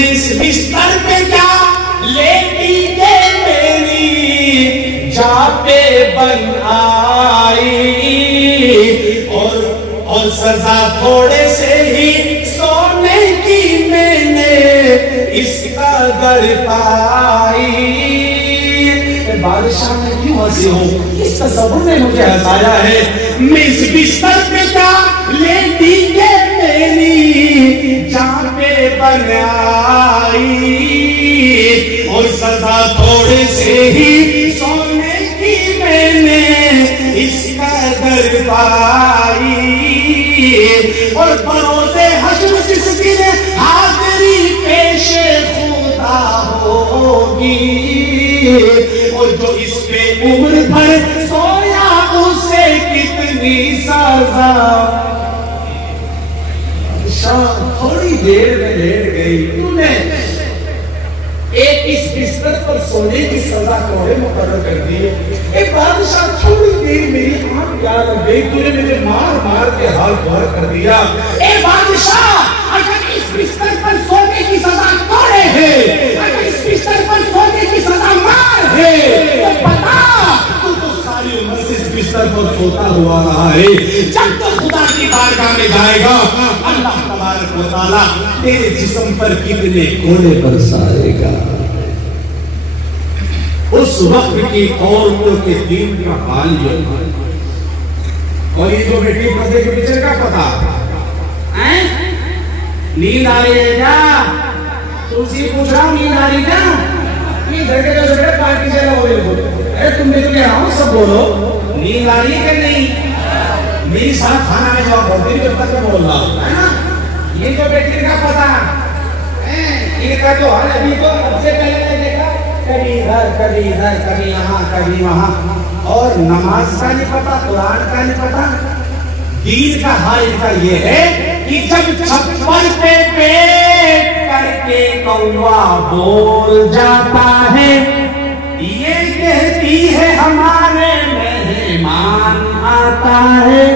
बिस्तर पे क्या लेटी के मेरी जापे बन आई, और सजा थोड़े से ही सोने की मैंने इस कदर पाई। बादशाह में क्यों हंसी हूँ, इस तस्वीर ने मुझे हंसाया है। मिस बिस्तर पे क्या लेटी के मेरी जापे बन आई, और सदा थोड़े से ही सोने की मैंने इस कदर पाई, और बरोज़े हश्र जिस दिन हाज़िरी पेशे खुदा होगी, और जो इस पे उम्र भर सोया उसे कितनी सजा। थोड़ी देर में लेट गई, तूने एक इस बिस्तर पर सोने की सजा थोड़े मुकर्रर कर दी है। एक बादशाह थोड़ी देर मेरी आंख याद लग गई, तूने मुझे मार मार के हाल पार कर दिया। एक बादशाह अगर इस बिस्तर पर सोने की सजा थोड़े है, अगर इस बिस्तर पर सोने की सजा मार है, तो बता तू तो सारी उम्र से इस बिस्तर पर सोता हुआ रहा है। जब तो खुदा की बारगाह में जाएगा, अल्लाह तबारक व तआला तेरे जिस्म पर कितने कोड़े बरसाएगा। उस वक्त की औरतों के दिन का हाल ये, और ये जो बेटी पर्दे के पीछे का पता है, नींद आ रही है क्या? तुमसे पूछ रहा हूँ, नींद आ रही क्या? घर के जो बेटे पार्टी चला हो, अरे तुम भी तो कह रहा हूँ, सब बोलो, नींद आ रही है कि नहीं? मेरी साथ खाना में जवाब बोलती जब तक मैं बोल रहा हूँ, है ना? ये जो बेटी का पता है, इनका जो हाल अभी तो सबसे पहले मैंने देखा, कभी इधर कभी यहाँ कभी वहाँ, और नमाज का नहीं पता, कुरान का नहीं पता। दीन का हाल इनका ये है कि जब छप्पर पे पेट करके कौवा बोल जाता है, ये कहती है हमारे मेहमान आता है,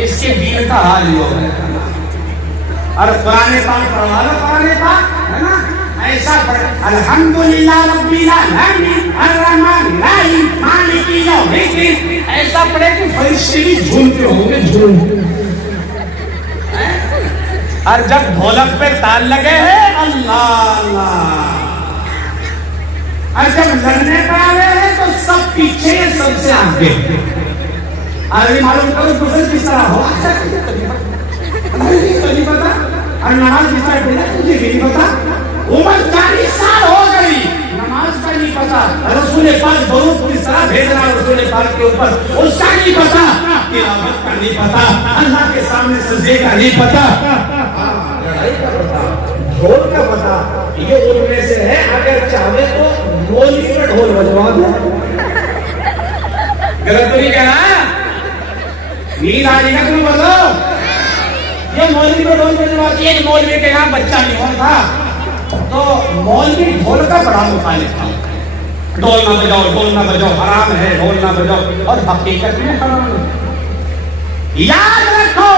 इसके दीन का हाल ये है। और कुरान पाक पढ़वा लो, कुरान पाक है ना, ऐसा पढ़, अल्हम्दुलिल्लाह रब्बिल आलमीन अर्रहमानिर रहीम मालिकिल यौमिद्दीन, ऐसा पढ़े कि फरिश्ते भी झूमते होंगे, झूम। और जब ढोलक पे ताल लगे हैं, अल्लाह अल्लाह, और जब लड़ने पे आ रहे हैं तो सब पीछे, सबसे आगे। अरे मालूम करो गुस्से किस तरह हो, नहीं पता, और नमाज किस तरह पढ़ना तुझे भी नहीं पता। उम्र 40 साल हो गई, नमाज का नहीं पता, रसूल पाक दरूद किस तरह भेजना रसूल पाक के ऊपर उसका नहीं पता, तिलावत का नहीं पता, अल्लाह के सामने सजदे का नहीं पता, लड़ाई का पता, ढोल का पता। ये उनमें से है, अगर चाहे तो मौलवी में ढोल बजवा दो। गलत तो नहीं कहना, नींद आ रही है तुम बोलो, ये मौलवी में ढोल बजवा दिए। एक मौलवी के यहाँ बच्चा नहीं हुआ था, तो मौलवी ढोल का बड़ा मुखालिफ था। ढोल ना बजाओ, हराम है, ढोल ना बजाओ, और हकीकत में हराम है। याद रखो,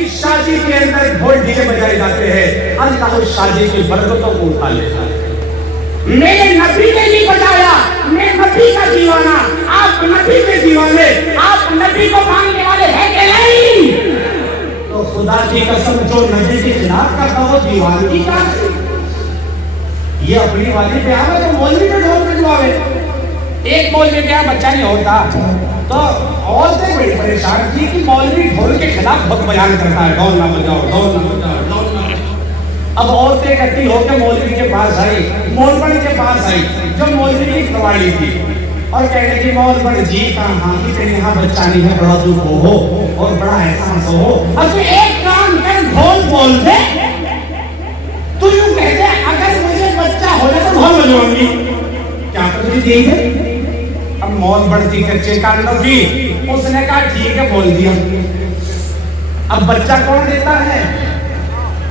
इस शादी के अंदर ढोल डीजे बजाए जाते हैं, अल्लाह उस शादी की बरकतों को उठा लेता है। मेरे नबी ने नहीं बजाया, मैं नबी का दीवाना, आप नबी के दीवाने, आप नबी को मानने वाले हैं कि नहीं? तो खुदा की कसम, जो नबी के खिलाफ करता हो दीवानगी का, ये अपनी वाली पे आवे तो मौलवी में ढोल बजवावे। एक मौलवी के यहाँ बच्चा नहीं होता, तो औरतें बड़ी परेशान थी कि मौलवी ढोल के खिलाफ बहुत बयान करता है, ढोल ना बजाओ, ढोल ना बजाओ, ढोल ना बजाओ। अब औरतें इकट्ठी होकर मौलवी के पास आई, मौलवी के पास आई, जो मौलवी की कवाड़ी थी, और कहने की मौलवी जी कहाँ की तेरे यहाँ बच्चा नहीं है, बड़ा दुख हो और बड़ा एहसास हो, अब तो एक काम कर, ढोल बोल दे। तू यूं कहते अगर मुझे बच्चा हो जाए तो ढोल बजवाऊंगी, क्या तुझे ठीक है? अब मौत बढ़ती कच्चे कांडों की, उसने कहा ठीक है, बोल दिया। अब बच्चा कौन देता है?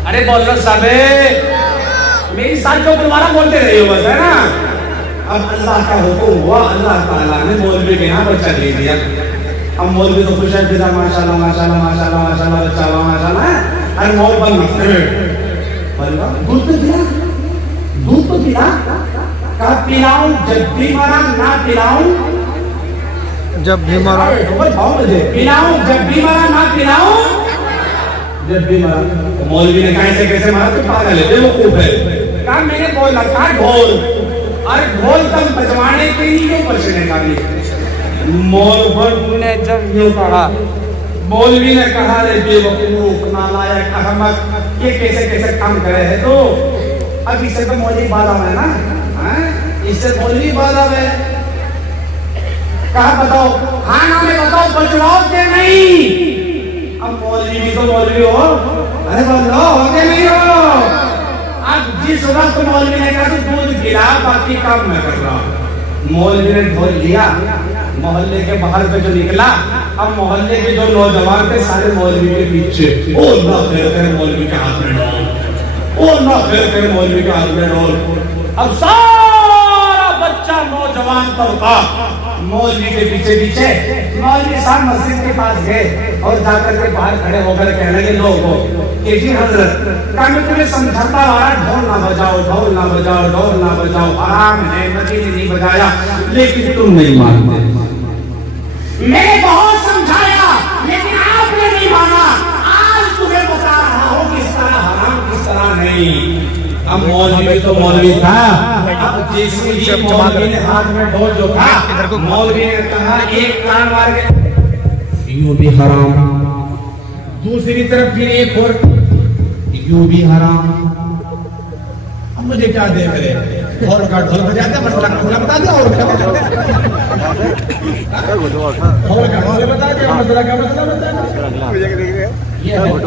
अरे बोल लो सबे, मेरी साथ जो दोबारा बोलते रहे हो बस, है ना। अब अल्लाह का हुक्म हुआ, अल्लाह ताला ने मौलवी के यहाँ बच्चा दे दिया। अब मौलवी तो खुश है, बिना माशाल्लाह माशाल्लाह माशाल्लाह माशाल्लाह बच्चा हुआ माशाल्लाह। अरे मौल बंद दूध तो पिला, दूध तो पिला। कब पिलाऊं? जब भी मरा, ना पिलाऊं जब भी मरा। पिलाऊं जब भी मरा, ना पिलाऊं जब भी मरा। तो मौलवी ने कहा ऐसे कैसे मारा? तो पागल है, बेवकूफ है। कहा मैंने बोल रखा ढोल, अरे ढोल तब बजवाने के लिए क्यों बचने का भी? मौलवी ने जब ये कहा, मौलवी ने कहा रे बेवकूफ नालायक अहमक, ये कैसे कैसे काम करे है? तो अब इससे तो मौलवी बाधा है ना, इससे मौलवी बाधा है। कहा बताओ, खाना में बताओ बचवाओ के नहीं? अब मौलवी भी तो मौलवी हो, अरे बदलाओ हो के नहीं हो? अब जिस वक्त मौलवी ने कहा तो दूध गिरा, बाकी काम मैं कर रहा हूं। मौलवी ने ढोल लिया, मोहल्ले के बाहर पे जो निकला, अब मोहल्ले के जो नौजवान थे सारे मौलवी के पीछे, ओ ना फेर कर मौलवी के हाथ में ढोल, ओ ना फेर कर मौलवी के हाथ में ढोल। अब सारा बच्चा नौजवान तबका मौलवी के पीछे पीछे। मौलवी साहब मस्जिद के पास गए और जाकर के बाहर खड़े होकर कहने लगे लोगों कि जी हजरत, मैं तुम्हें समझाता आ रहा, ढोल ना बजाओ, ढोल ना बजाओ, ढोल ना बजाओ, आराम है, नबी ने नहीं बजाया, लेकिन तुम नहीं मानते। मैंने बहुत समझाया लेकिन आपने नहीं माना। आज तुम्हें बता रहा हूँ किस तरह हराम, किस तरह नहीं। अब मौलवी तो मौलवी था, अब जैसे ही मौलवी ने हाथ में ढोल जो था, मौलवी ने कहा एक कान मार के यूं भी हराम, दूसरी तरफ फिर एक और यूं भी हराम। अब मुझे क्या देख रहे? ढोल का ढोल बजाते, मसला का मसला बता दिया, और क्या ढोल का ढोल बता दिया, मसला का मसला बता दिया। ये वो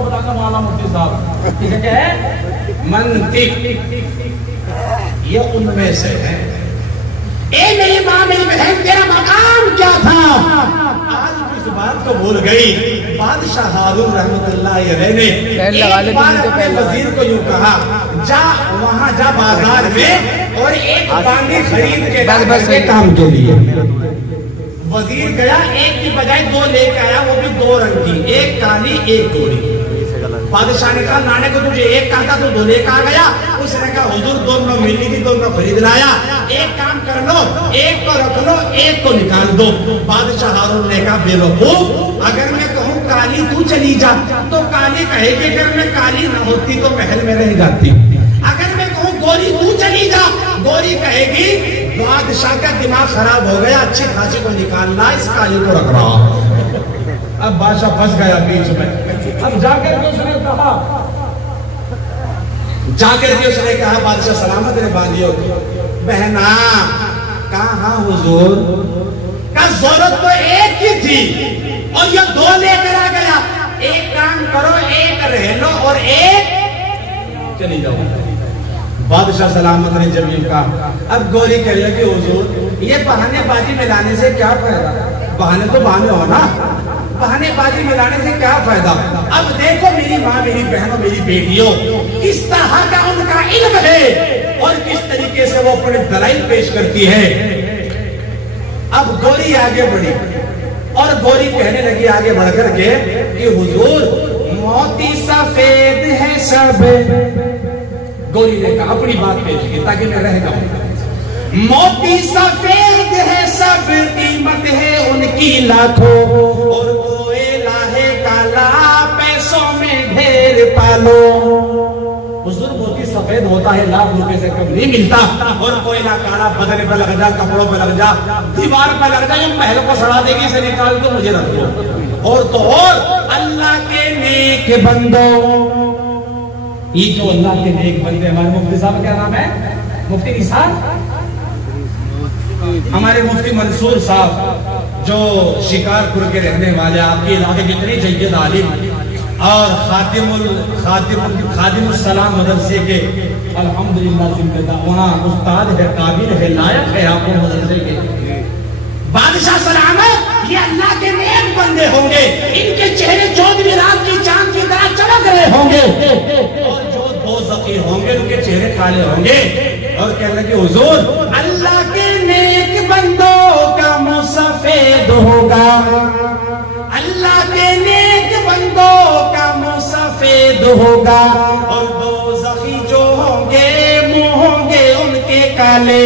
बताना माला मुफ्ती साहब, इसे क्या है? मंतिक। ये उनमें से है। ए मेरी माँ, मेरी बहन, तेरा मकाम क्या था? आज इस बात को भूल गई। बादशाह हारून रहमतुल्लाह अलैह ने एक बार अपने वजीर को यूं कहा, जा वहाँ जा बाजार में और एक बांगी खरीद के काम के लिए। वजीर गया, एक की बजाय दो लेके आया, वो भी दो रंग की, एक काली एक गोरी। बादशाह ने कहा नाने को तुझे एक कहा था तो दो लेकर आ गया। उसने कहा हुजूर दोनों मिलनी थी, दोनों खरीद लाया, एक काम कर लो, एक को रख लो, एक को निकाल दो। बादशाह हारून ने कहा बेवकूफ, अगर मैं कहूँ काली तू चली जा तो काली कहेगी अगर मैं काली न होती तो महल में रह जाती। अगर मैं कहूँ गोरी तू चली जा, गोरी कहेगी बादशाह का दिमाग खराब हो गया, अच्छी खासी को निकालना, इस काली को रख रहा। अब बादशाह फंस गया बीच में। अब जाकर के उसने कहा, बादशाह सलामत ने बांधियो बहना। कहा हुजूर, का जरूरत तो एक ही थी और ये दो लेकर आ गया। एक काम करो, एक रह लो और एक चली जाओ। बादशाह सलामत ने जब ये कहा, अब गोरी कह लगी हुजूर ये बहानेबाजी में लाने से क्या फायदा? बहाने तो बहाने हो ना, बहानेबाजी में लाने से क्या फायदा? अब देखो मेरी माँ, मेरी बहनों, मेरी बेटियों, किस तरह का उनका इल्म है और किस तरीके से वो अपने दलाइल पेश करती है। अब गोरी आगे बढ़ी और गोरी कहने लगी आगे बढ़कर के कि हुजूर मोती सफेद है सब। गोरी ने कहा अपनी बात पेश की ताकि मैं रह जाऊं। मोती सफेद है सब, कीमत है उनकी लाखों, और कोयला है काला, पैसों में ढेर पालो। हुजूर मोती सफेद होता है, लाख रुपए से कम नहीं मिलता, और कोयला काला, बदन पे लग जा, कपड़ों पे लग जा, दीवार पे लग जा, ये महल को सड़ा देगी, इसे निकाल दो, मुझे रख दो। और तो और अल्लाह के नेक बंदो, ये जो अल्लाह के नेक बंदे, हमारे मुफ्ती साहब क्या नाम है? मुफ्ती निसार, हमारे मुफ्ती मंसूर साहब जो शिकारपुर के रहने वाले, आपके इलाके के इतने जय्यद आलिम और खादिमुल सलाम मदरसे के अल्हम्दुलिल्लाह जिम्मेदार उस्ताद है, काबिल है, लायक है आपको मदरसे के। बादशाह सलामत, ये अल्लाह के नेक बंदे होंगे, इनके चेहरे चौदहवीं रात की चांद की तरह चमक रहे होंगे, और जो दोज़खी होंगे उनके चेहरे काले होंगे। और कहने लगे हुजूर अल्लाह के नेक बंदों का होगा, और दोज़खी जो होंगे मुंह होंगे उनके काले।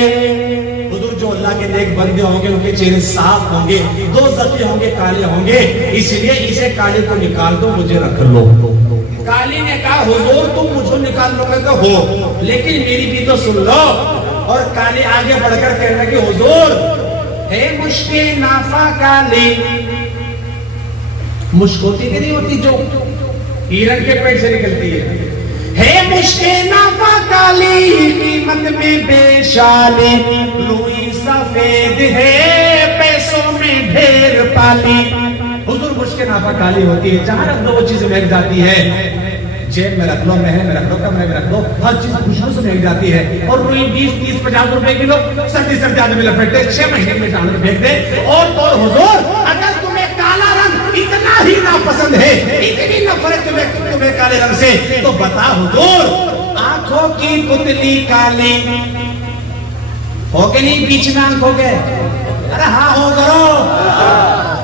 हुजूर जो अल्लाह के नेक बंदे होंगे उनके चेहरे साफ होंगे, दोज़खी होंगे काले होंगे, इसलिए इसे काले को निकाल दो, मुझे रख लो। काली ने कहा हुजूर तुम मुझे निकाल लोगे तो हो, लेकिन मेरी भी तो सुन लो। और काली आगे बढ़कर कहने लगी हुजूर हे मुश्के नाफा काली, मुश्क होती कि नहीं होती जो हिरन के पेट से निकलती है, हे मुश्के नाफा काली कीमत में बेशाली, लुई सफेद है पैसों में ढेर पाली। हुजूर मुश्के नाफा काली होती है, जहां रख दो वो चीज महक जाती है, जेब में रख लो, महल में रख लो, कमरे में रख लो, हर चीज खुशबू से महक जाती है। और रुई 20-30-50 रुपए किलो सर्दी सर्दी में लपेट दे, 6 महीने में डाल फेंक दे। और तो हुजूर अगर तुम्हें काला रंग इतना ही नापसंद है, इतनी नफरत तुम्हें काले रंग से, तो बता हुजूर आंखों की पुतली काली हो के नहीं, बीच में आंख हो गए? अरे हाँ हो करो,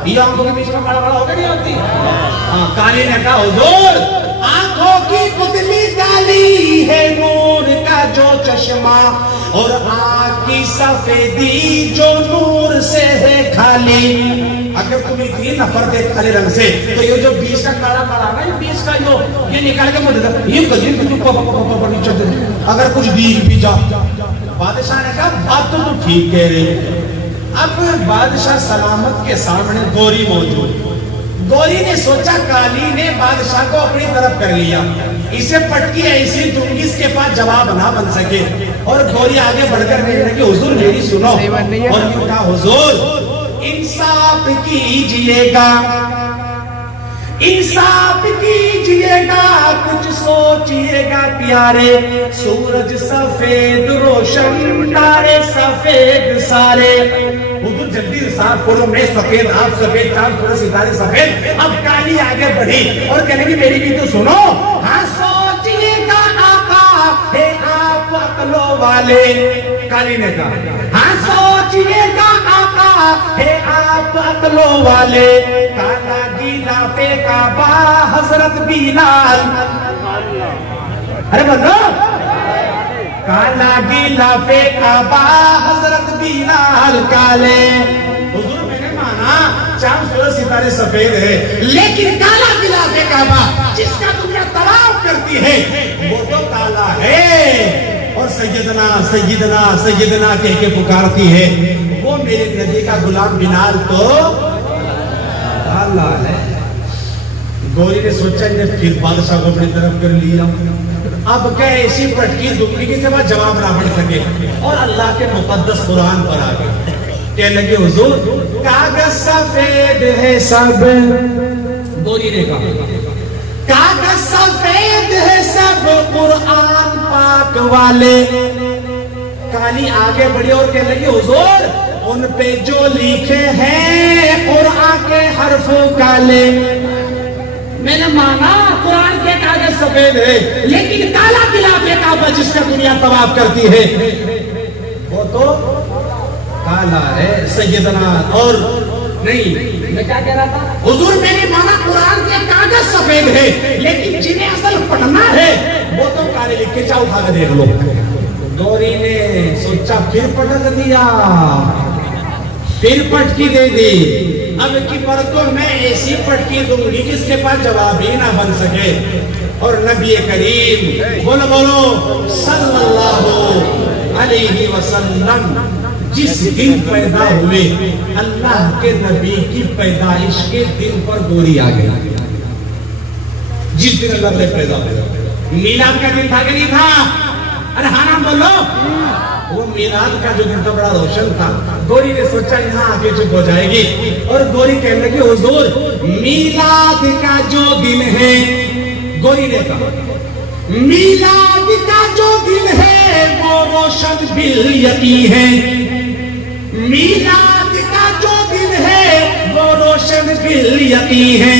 ये आंखों के बीच में बड़ा बड़ा हो गया नहीं होती। हाँ, काली ने कहा हुजूर आंखों की पुतली काली है, नूर का जो चश्मा, और आंख की सफेदी जो नूर से है खाली। अगर तुम इतनी नफरत है काले रंग से, तो ये जो बीच का काला काला ना, ये बीच का जो ये निकाल के मुझे अगर कुछ बीच भी जा। बादशाह ने कहा बात तो तू ठीक कह रही। अब बादशाह सलामत के सामने गोरी मौजूद, गोरी ने सोचा काली ने बादशाह को अपनी तरफ कर लिया, इसे पटकी ऐसी दूंगी इसके पास जवाब ना बन सके। और गोरी आगे बढ़कर कहने लगी हुजूर मेरी सुनो, और कहा हुजूर इंसाफ कीजिएगा, इंसाफ कीजिएगा, कुछ सोचिएगा प्यारे, सूरज सफेद रोशन तारे सफेद सारे। हुजूर जल्दी इंसाफ करो, मैं सफेद आप सफेद, चांद सूरज सितारे सफेद। अब काली आगे बढ़ी और कहने की मेरी भी तो सुनो। हाँ सोचिएगा आका है आप अकलो वाले, काली ने कहा हाँ सोचिएगा आका है आप अकलो वाले। काला गीला फेंका बा हजरत बिलाल, अरे बंदो काला गीला फेंका बा हजरत बिलाल काले। हुजूर मैंने माना चांद सूरज सितारे सफेद है, लेकिन काला गीला फेंका बा जिसका दुनिया तवाफ करती है वो तो काला है। और सैयदना सैयदना सैयदना कह के पुकारती है, वो मेरे नबी का गुलाम बिलाल तो काला है। गोरी ने सोचा इन्हें फिर बादशाह को अपनी तरफ कर लिया। अब क्या ऐसी पटकी दुखी की जब जवाब ना बढ़ सके, और अल्लाह के मुकद्दस कुरान पर आ गए। कहने लगे हुजूर कागज सफेद है सब, गोरी ने कहा कागज सफेद है सब कुरान पाक वाले। काली आगे बढ़ी और कहने लगी हुजूर उन पे जो लिखे हैं कुरान के हरफों काले। मैंने माना कुरान के कागज सफेद है, लेकिन काला खिलाफे काबा जिसका दुनिया तवाफ करती है वो तो काला है सैयदना। और नहीं मैं क्या कह रहा था हुजूर, मैंने माना कुरान के कागज सफेद है, लेकिन जिन्हें असल पढ़ना है वो तो काले लिखे, चाहो उठा के देख लो। गौरी ने सोचा फिर पटक दिया, फिर पटकी दे दी। अब की पर तो मैं ऐसी पटकी दूंगी जिसके पास जवाब ही ना बन सके। और नबी करीम बोलो बोलो सल्लल्लाहु अलैहि वसल्लम जिस दिन पैदा हुए, अल्लाह के नबी की पैदाइश के दिन पर गोरी आ गई। जिस दिन अल्लाह ने पैदा हुआ, मिलाद का दिन था कि नहीं था? अरे हाँ नाम बोलो। वो मिलाद का जो दिन था बड़ा रोशन था। गोरी ने सोचा यहाँ आगे चुप हो जाएगी, और गोरी कहने लगी हुजूर मिलाद का जो दिन है, गोरी ने कहा मिलाद का जो दिन है वो रोशन बिल यकीन है। मिलाद का जो दिन है वो रोशन बिल यकीन है।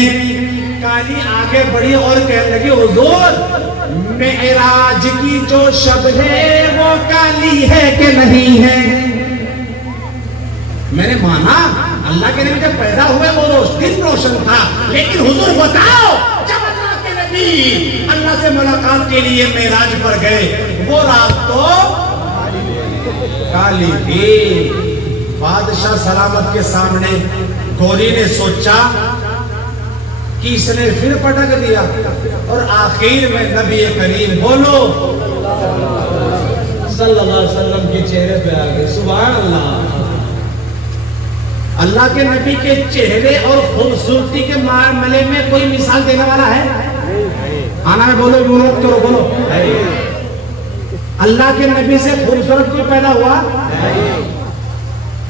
काली आगे बढ़ी और कहने लगी हुजूर मेराज की जो शब है वो काली है कि नहीं है? मैंने माना अल्लाह के नबी जब पैदा हुए वो दिन रोशन था, लेकिन हुजूर बताओ जब अल्लाह के नबी नबी अल्लाह से मुलाकात के लिए मेराज पर गए, वो रात तो काली थी। बादशाह सलामत के सामने गौरी ने सोचा कि इसने फिर पटक दिया, और आखिर में नबी करीम बोलो सल्लल्लाहु अलैहि वसल्लम के चेहरे पे आ गए। सुभान अल्लाह। अल्लाह के नबी के चेहरे और खूबसूरती के मामले में कोई मिसाल देने वाला है? आना में बोलो, मुहूर्त करो, बोलो। अल्लाह के नबी से खूबसूरत कोई पैदा हुआ?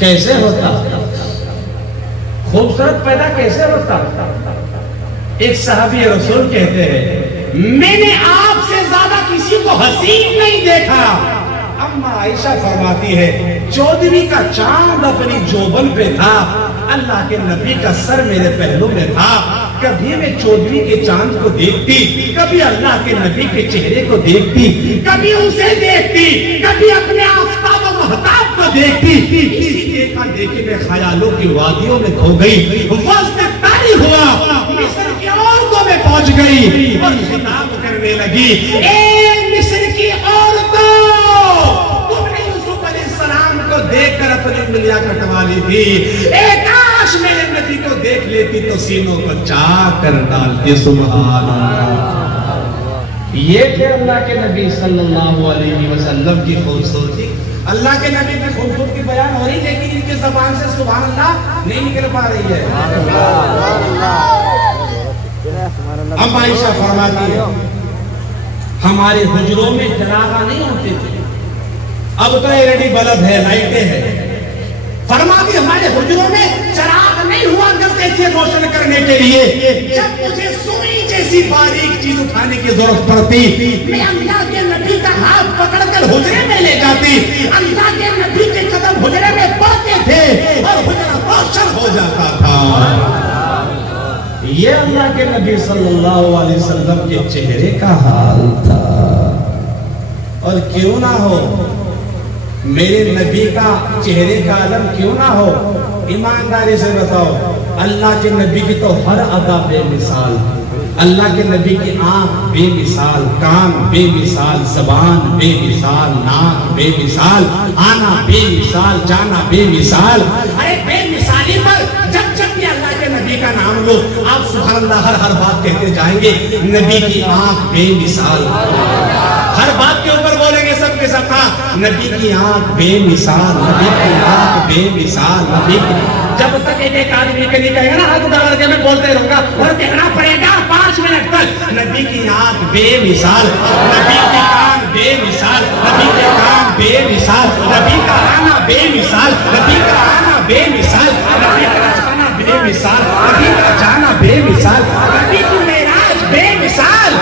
कैसे होता? खूबसूरत पैदा कैसे होता? एक सहाबी रसूल कहते हैं, मैंने आपसे ज्यादा किसी को हसीन नहीं देखा। अम्मा आयशा फरमाती है, 14वीं का चांद अपनी जोबन पे था, अल्लाह के नबी का सर मेरे पहलू में था। कभी मैं 14वीं के चांद को देखती, कभी अल्लाह के नबी के चेहरे को देखती, कभी उसे देखती, कभी अपने आफताब और महताब को देखती। इसी देखा देखी मैं ख्यालों की वादियों में खो गई। वक्त तारी हुआ, मिस्र की औरतों में पहुंच गई और खिताब करने लगी, ए मिस्र की औरतों, तुमने यूसुफ अलैहिस्सलाम को देखकर अपनी उंगलियां कटवा ली थी। एक काश मेरे नबी को देख लेती तो सीनों को चाक कर डालती। सुभान अल्लाह। ये थे अल्लाह के नबी सल्लल्लाहु अलैहि वसल्लम की खूबसूरती। अल्लाह के नबी की खूबसूरती बयान हो रही, लेकिन इनके ज़बान से सुभान अल्लाह नहीं निकल पा रही है। अब आयशा फरमाती है, हमारे हुजरों में चरागा नहीं होते थे, अब तो एलईडी बल्ब है, लाइटें हैं। फरमाती हमारे हुजरों में चराग नहीं हुआ करते थे रोशन करने के लिए। जब मुझे सुई जैसी बारीक चीज उठाने की जरूरत पड़ती, मैं अल्लाह के नबी का हाथ पकड़कर हुजरे में ले जाती, अल्लाह के नबी के कदम हुजरे में पड़ते थे और हुजरा रोशन हो जाता था। ये अल्लाह के नबी सल्लल्लाहु अलैहि वसल्लम के चेहरे का हाल था। और क्यों ना हो, मेरे नबी का चेहरे का आलम क्यों ना हो? ईमानदारी से बताओ, अल्लाह के नबी की तो हर अदा बेमिसाल, अल्लाह के नबी की आंख बेमिसाल, कान बेमिसाल, जबान बेमिसाल, नाक बेमिसाल, आना बेमिसाल, जाना बेमिसाल। अरे बेमिसाली पर जब जब भी अल्लाह के नबी का नाम लो, आप सुभान अल्लाह हर बात कहते जाएंगे। नबी की आंख बेमिसाल, हर बात के ऊपर बोलेंगे सबके सब, नबी की आंख बेमिसाल, नबी की आंख बेमिसाल, नबी की। जब तक एक आदमी के लिए कहेगा ना हाथ उठा करके मैं बोलते रहूंगा, और कहना पड़ेगा 5 मिनट तक, नबी की आंख बेमिसाल, नबी की कान बेमिसाल, नबी के कान बेमिसाल, नबी का आना बेमिसाल, नबी का आना बेमिसाल, नबी का जाना बेमिसाल, नबी का जाना बेमिसाल, नबी की मेराज बेमिसाल,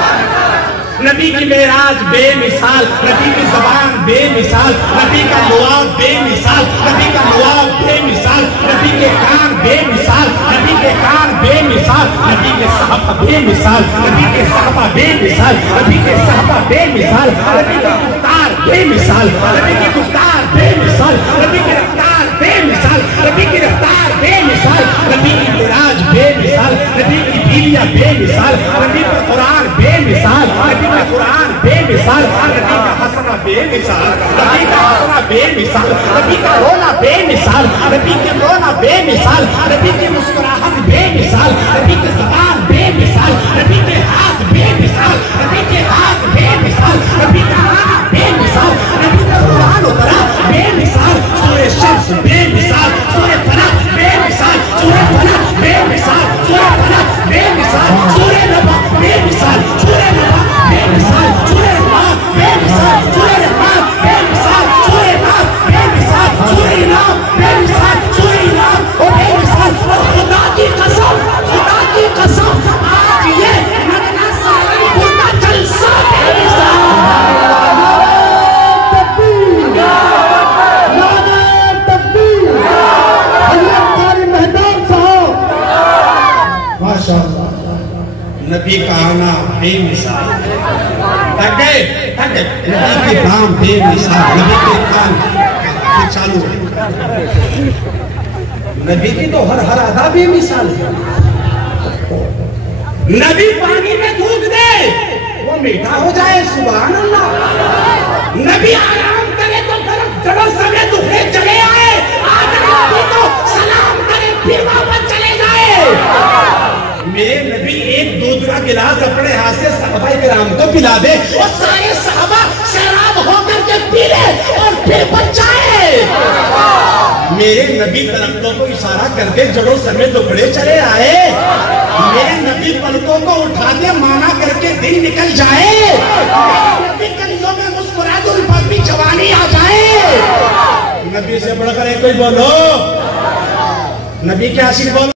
नबी की मेराज बेमिसाल, नबी की ज़बान बेमिसाल, नबी का लुआब बेमिसाल, नबी का लुआब बेमिसाल, नबी के कान बेमिसाल, नबी के कान बेमिसाल, नबी के साहबा बेमिसाल, नबी के साहबा बेमिसाल, नबी के साहबा बेमिसाल, नबी की गुफ्तार बेमिसाल, नबी की गुफ्तार बेमिसाल, नबी की रफ्तार बेमिसाल, नबी की रफ्तार बेमिसाल, नबी की मेराज बेमिसाल, नबी की बीवियां बेमिसाल, नबी का कुरान बेमिसाल, नबी का कुरान बेमिसाल, नबी का हंसना बेमिसाल, नबी का हंसना बेमिसाल, नबी का रोना बेमिसाल, नबी के रोना बेमिसाल, नबी की मुस्कुराहट बेमिसाल, नबी की ज़बान बेमिसाल, नबी के हाथ बेमिसाल, नबी के हाथ बेमिसाल, नबी का आना बेमिसाल, नबी का कुरान उतरा बेमिसाल, सूरह शम्स बेमिसाल, सूरह फलक बेमिसाल, सूरह फलक बेमिसाल, सूरह फलक बेमिसाल, सूरह नबा बेमिसाल, सूरह नबा बेमिसाल, सूरह रहमान बेमिसाल, सूरह रहमान बेमिसाल, सूरह नाम बेमिसाल, सूरह नाम बेमिसाल, सूरह नाम और बेमिसाल। और खुदा की कसम, खुदा की कसम, आज ये मदीना साहिब का जलसा बेमिसाल। नबी का आना बेमिसाल, थक गए, नबी के काम बेमिसाल, नबी के काम चालू है, नबी की तो हर अदा बेमिसाल है। नबी पानी में थूक दे वो मीठा हो जाए, सुभान अल्लाह। नबी आराम करे तो जड़ों समय दुखड़े चले आए, आदमी तो सलाम करे फिर वापस चले जाए। मेरे नबी एक दूध का गिलास अपने हाथ से सहाबा किराम को पिला दे और सारे सहाबा शराब होकर के पी ले और फिर बच जाए। मेरे नबी दरख्तों को इशारा करके जड़ों समेत दुखड़े चले आए। मेरे नबी पलकों को उठाते माना करके दिन निकल जाए। नबी कलियों में मुस्कुराते उन पर भी जवानी आ जाए। नबी से बढ़कर कोई बोलो, नबी के आशिक बोलो।